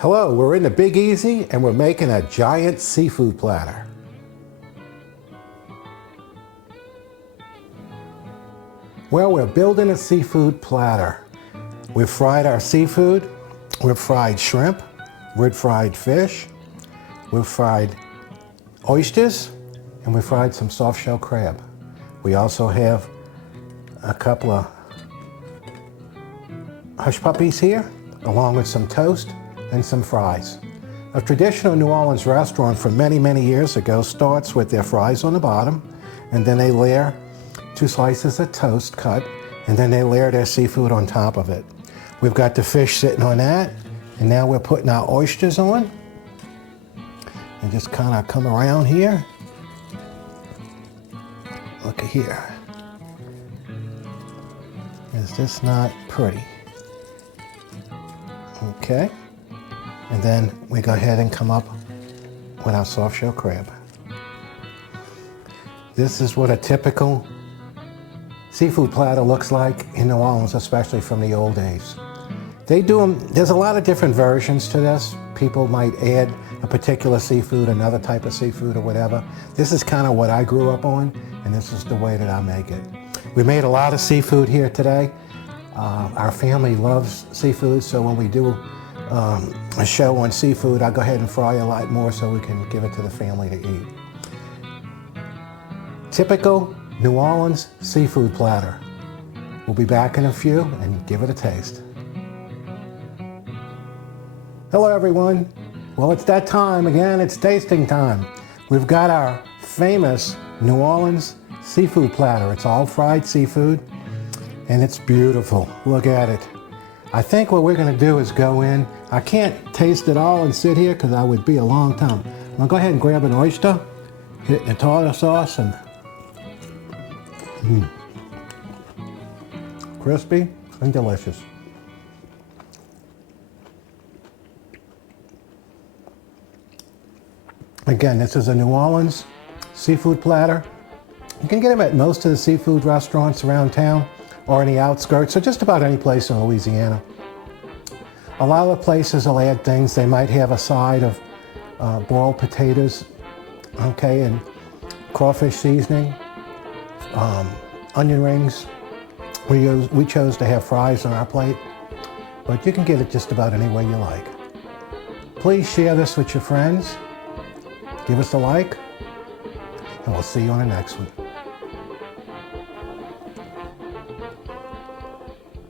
Hello, we're in the Big Easy and we're making a giant seafood platter. Well, we're building a seafood platter. We've fried our seafood, we've fried shrimp, we've fried fish, we've fried oysters, and we fried some soft shell crab. We also have a couple of hush puppies here, along with some toast and some fries. A traditional New Orleans restaurant from many, many years ago starts with their fries on the bottom, and then they layer 2 slices of toast cut, and then they layer their seafood on top of it. We've got the fish sitting on that, and now we're putting our oysters on. And just kind of come around here. Look at here. Is this not pretty? Okay. And then we go ahead and come up with our soft shell crab. This is what a typical seafood platter looks like in New Orleans, especially from the old days. They do them, there's a lot of different versions to this. People might add a particular seafood, another type of seafood or whatever. This is kind of what I grew up on, and this is the way that I make it. We made a lot of seafood here today. Our family loves seafood, so when we do a show on seafood, I'll go ahead and fry a lot more so we can give it to the family to eat. Typical New Orleans seafood platter. We'll be back in a few and give it a taste. Hello everyone. Well, it's that time again, it's tasting time. We've got our famous New Orleans seafood platter. It's all fried seafood and it's beautiful. Look at it. I think what we're gonna do is go in. I can't taste it all and sit here because I would be a long time. I'm gonna go ahead and grab an oyster, hit the tartar sauce, and crispy and delicious. Again, this is a New Orleans seafood platter. You can get them at most of the seafood restaurants around town or in the outskirts or just about any place in Louisiana. A lot of places will add things. They might have a side of boiled potatoes, okay, and crawfish seasoning, onion rings. We chose to have fries on our plate, but you can get it just about any way you like. Please share this with your friends. Give us a like, and we'll see you on the next one.